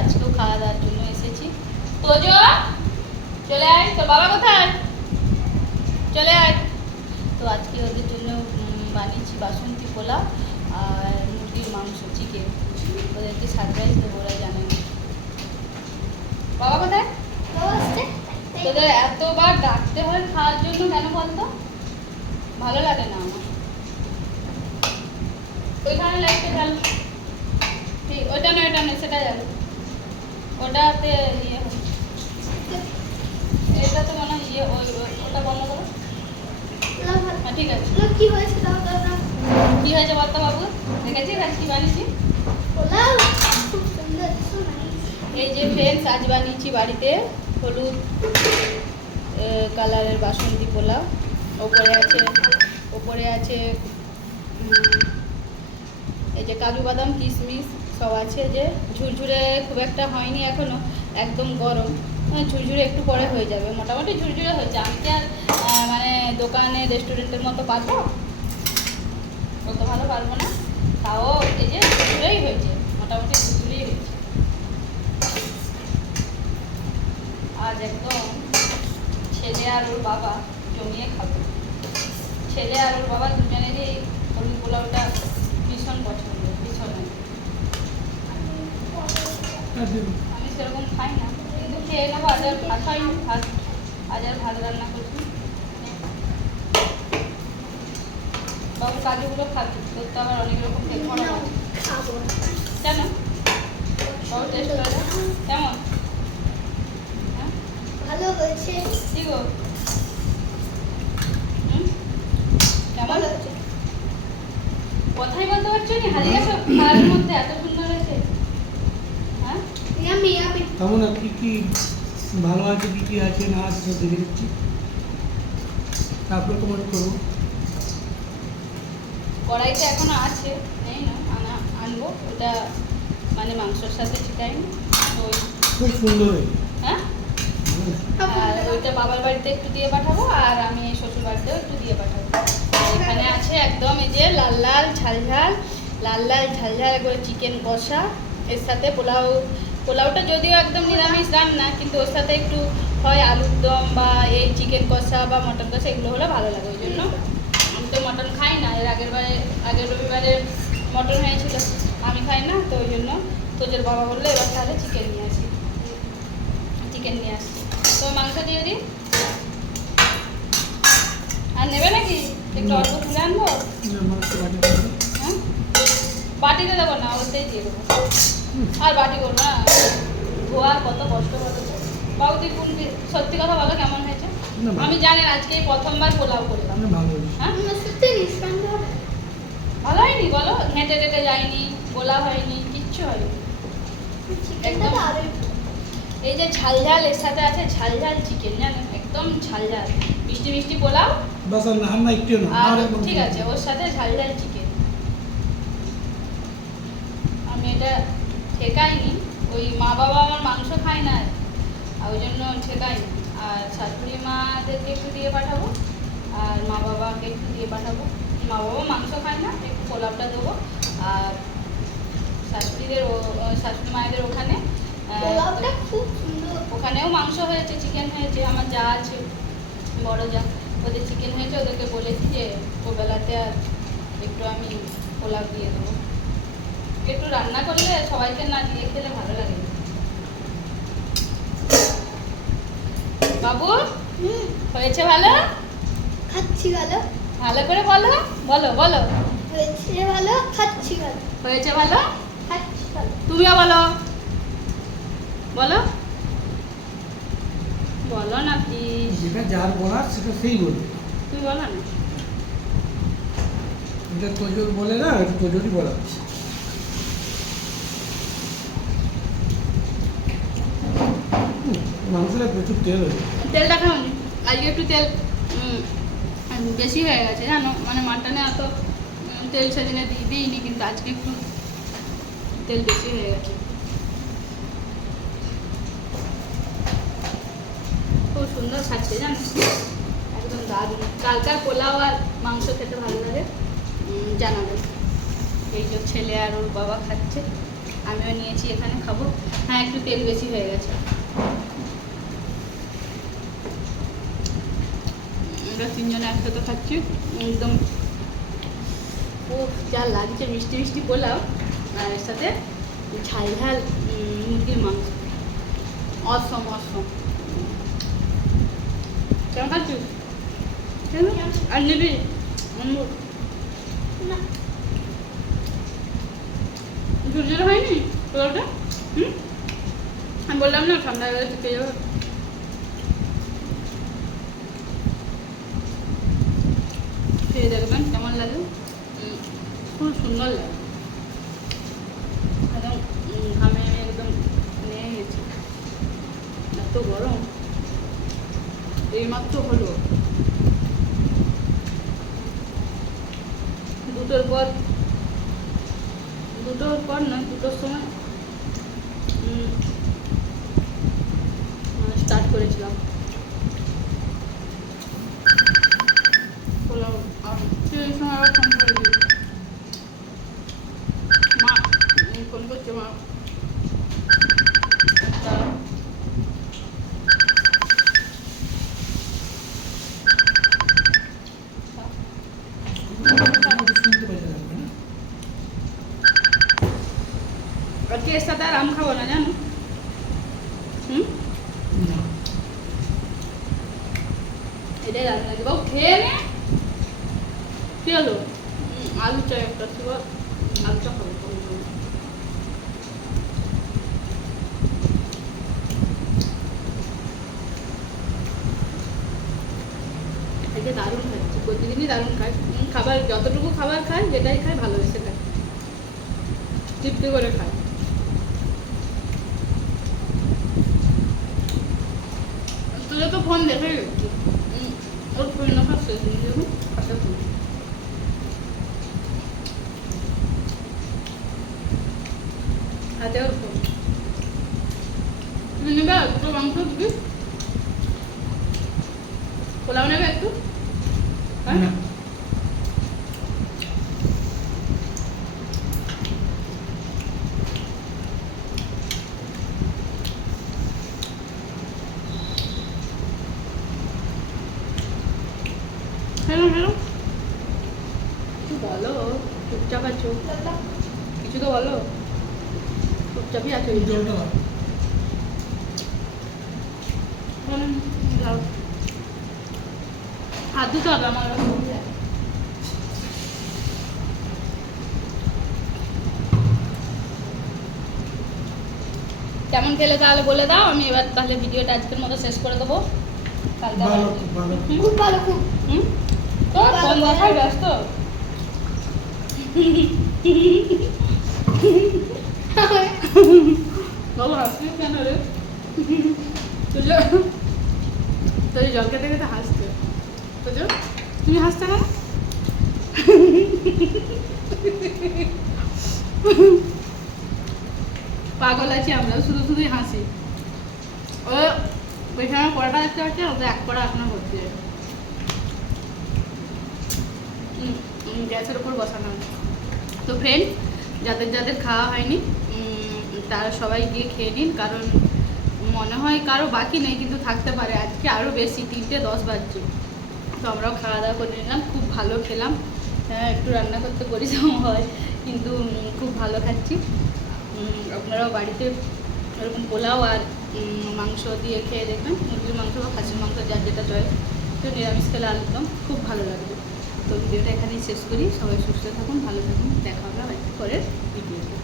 আজকেও খাওয়া দাওয়ার জন্য এসেছি। তোজো চলে আয়, তোর বাবা কোথায়? চলে আয়। তো আজকে ওদের জন্য বানিয়েছি বাসন্তী পোলাও আর মুরগির মাংস, চিকেন। ওদেরকে সারপ্রাইজ দেবো, ওরা জানে না। বাবা কোথায়? তোদের এতবার ডাকতে হয় খাওয়ার জন্য, কেন বলতো? ভালো লাগে না আমার। ওইখানে লাইটটা জ্বাল। ঠিক, ওইটা নয় সেটা জ্বাল। ওটাতে ইয়ে হয়, এটা তো মনে হয় ইয়ে ওটা বন্ধ করো। হ্যাঁ ঠিক আছে। কি হয়েছে কি হয়েছে বলতো বাবু? দেখেছিস আজ কি বানিয়েছি? খুব সুন্দর। এই যে ফ্রেন্ডস, আজ বানিয়েছি বাড়িতে হলুদ কালারের বাসন্তী পোলাও। ওপরে আছে এই যে কাজু বাদাম কিশমিশ সব আছে। যে ঝুরঝুরে খুব একটা হয়নি এখনো, একদম গরম। ঝুরঝুরে একটু পরে হয়ে যাবে, মোটামুটি ঝুরঝুরে হয়েছে। আমি কি আর মানে দোকানে রেস্টুরেন্টের মতো পারবো? অত ভালো পারবো না, তাও এই যে ঝুরঝুরেই হয়েছে, মোটামুটি ঝুরঝুরেই হয়েছে। আজ একদম ছেলে আর ওর বাবা জমিয়ে খাবে। ছেলে আর ওর বাবা দুজনেরই হলুদ পোলাওটা ভীষণ পছন্দ, ভীষণ। আমি সেরকম খাই না, কিন্তু খেয়ে নেবো। আজ আর ভাত হয়নি, আজ আর ভাত রান্না করছি। বাবু কাজুগুলো খাবি, তোর তো আবার অনেক রকম খেতে হয়। কেন বাবু টেস্ট করে কেমন? ভালো হয়েছে। কি গো কেমন হচ্ছে? কথাই বলতে পারছো না, হারিয়ে গেছো খাওয়ার মধ্যে, এত সুন্দর হয়েছে। হ্যাঁ তেমন কি কি ভালো আছে, কি কি আছে না আছে সব দেখে দিচ্ছি, তারপরে তোমার করবো। কড়াইতে এখনো আছে, নেই না, আনবো। ওটা মানে মাংসর সাথে চিটাইনি তো খুব সুন্দর হয়েছে। হ্যাঁ, আর ওইটা বাবার বাড়িতে একটু দিয়ে পাঠাবো, আর আমি শ্বশুর বাড়িতেও একটু দিয়ে পাঠাবো। আর এখানে আছে একদম এই যে লাল লাল ঝাল করে চিকেন কষা, এর সাথে পোলাওটা যদিও একদম নিরামিষ রান্না, কিন্তু ওর সাথে একটু হয় আলুর দম বা এই চিকেন কষা বা মটন কষা, এগুলো হলে ভালো লাগে। ওই জন্য আমি তো মটন খাই না, আগের রবিবারে মটন হয়েছিল, আমি খাই না, তো ওই জন্য তোজের বাবা বললো এবার তাহলে চিকেন নিয়ে আসি। তো মাংস দিয়ে দিই। আর নেবে নাকি? একটু অল্প তুলে আনবো। হ্যাঁ, বাটিতে দেবো না, ওতেই দিয়ে দেবো। আর বাটি করবো না, ধোয়ার কত কষ্ট বলো। বাবুদি সত্যি কথা বলো, কেমন হয়েছে? আমি জানি আজকে প্রথমবার পোলাও করলাম। হ্যাঁ ভালো হয়নি বলো? ঘেঁটে টেটে যায়নি, গোলা হয়নি, কিচ্ছু হয়নি। একদম এই যে ঝাল এর সাথে আছে ঝাল চিকেন, জানেন, একদম ঝাল মিষ্টি পোলাও। আর ঠিক আছে, ওর সাথে ঝাল চিকেন। আমি এটা ঠেকাইনি, ওই মা বাবা আমার মাংস খায় না, ওই জন্য ঠেকাইনি। আর শাশুড়ি মাদেরকে একটু দিয়ে পাঠাবো, আর মা বাবাকে একটু দিয়ে পাঠাবো। মা বাবা মাংস খায় না, একটু পোলাওটা দেবো। আর শাশুড়ি মায়েদের ওখানে খুব সুন্দর। ওখানেও মাংস হয়েছে, চিকেন হয়েছে। আমার যা আছে, বড় যা, ওদের চিকেন হয়েছে। ওদেরকে বলেছি যে ওবেলাতে আর একটু আমি পোলাও দিয়ে দেবো। একটু রান্না করলে সবাইকে না দিয়ে খেলে ভালো লাগে। বাবু হয়েছে ভালো? খাচ্ছি ভালো। ভালো করে বলো, বলো হয়েছে ভালো, খাচ্ছি ভালো। হয়েছে ভালো, খাচ্ছি ভালো। তুমিও বলো না প্লিজ। যেটা যার বলার সেটা সেই বলবে। তুমি বলো না। এটা তোজোর বলে না, এটা তোজোরই বলা। মাংসটা প্রচুর তেল হয়েছে। তেলটা খাওনি আজকে, একটু তেল বেশি হয়ে গেছে জানো। মানে মাটনে এত তেল সেদিনে দিইনি, কিন্তু আজকে একটু তেল বেশি হয়ে গেছে। খুব সুন্দর খাচ্ছে জানো, একদম দারুণ। কালকার পোলাও আর মাংস খেতে ভালো লাগে জানাবেন। এই যে ছেলে আর ওর বাবা খাচ্ছে, আমিও নিয়েছি এখানে খাবো। হ্যাঁ, একটু তেল বেশি হয়ে গেছে। আমরা তিনজনে একসাথে খাচ্ছি একদম। ও যা লাগছে মিষ্টি মিষ্টি পোলাও, আর এর সাথে ঝাল ঝাল মুরগির মাংস। অসম অসম। কেমন খাচ্ছিস? আর নিবি? না ঝুরঝুরে হয়নি পোলাওটা? আমি বললাম না ঠান্ডা হয়ে গেলে ঢুকে যাবে। খেয়ে দেখবেন কেমন লাগে। খুব সুন্দর লাগে, একদম ঘামে আমি একদম নিয়ে গেছি। এত গরম, এইমাত্র হলো। দুটোর পর না, দুটোর সময় স্টার্ট করেছিলাম পোলাও। আর সেই সময় আবার ফোন করে দিই, মা ফোন করছে, মা দাঁড়াও। শুনতে পাওয়া যাবে না। আজকে এর সাথে আর আম খাবো না, জানো? না। এটাই রান্না দেবো, খেয়ে নে। কি হলো? আলু চাই একটা, ছিল আলুটা খাবো। আজকে দারুণ খাচ্ছি, প্রতিদিনই দারুণ খাই। খাবার যতটুকু খাবার খাই, যেটাই খাই ভালোবেসে খাই, তৃপ্তি করে খাই। তুই তো ফোন দেখে গেছি, ওর ফোন না খাচ্ছে দেখুন খাতে ফোন। হাতে ওর ফোন। তুমি নেবে দুটো মাংস, দিবি পোলাও নেবে একটু? হ্যাঁ, না। হ্যালো হ্যালো, কিছু বলো, চুপচাপ আছো, দাদা কিছু তো বলো, চুপচাপই আছো। জলটা দাও। হাত দিতে হবে আমার। কেমন খেলে তাহলে বলে দাও, আমি এবার তাহলে ভিডিওটা আজকের মতো শেষ করে দেবো। কালকে আবার- ভালো, খুব ভালো। খুব ভালো খুব হুম? তো ফোন দেখাই ব্যস্ত। বাবু হাসছিস কেন রে? তুই জল খেতে খেতে হাসছে, বুঝো? তুমি হাসতে কেন? পাগল আছি আমরা, শুধু শুধুই হাসি। ও ওইখানে পড়াটা দেখতে পাচ্ছি, ওদের এক পড়া এখনো ভর্তি আছে। গ্যাসের উপর বসানো আছে। তো ফ্রেন্ড, যাদের যাদের খাওয়া হয়নি তারা সবাই গিয়ে খেয়ে নিন, কারণ মনে হয় কারো বাকি নেই, কিন্তু থাকতে পারে আজকে আরও বেশি। 3:10 বাজছে। তো আমরাও খাওয়া দাওয়া করে নিলাম, খুব ভালো খেলাম। একটু রান্না করতে পরিশ্রম হয়, কিন্তু খুব ভালো খাচ্ছি। আপনারাও বাড়িতে এরকম পোলাও আর মাংস দিয়ে খেয়ে দেখবেন, মুরগির মাংস বা খাসির মাংস, যার যেটা চয়েস। তো নিরামিষ খেলে একদম খুব ভালো লাগবে। তো ভিডিওটা এখানেই শেষ করি। সবাই সুস্থ থাকুন, ভালো থাকুন, দেখা হবে আবার পরের ভিডিওতে।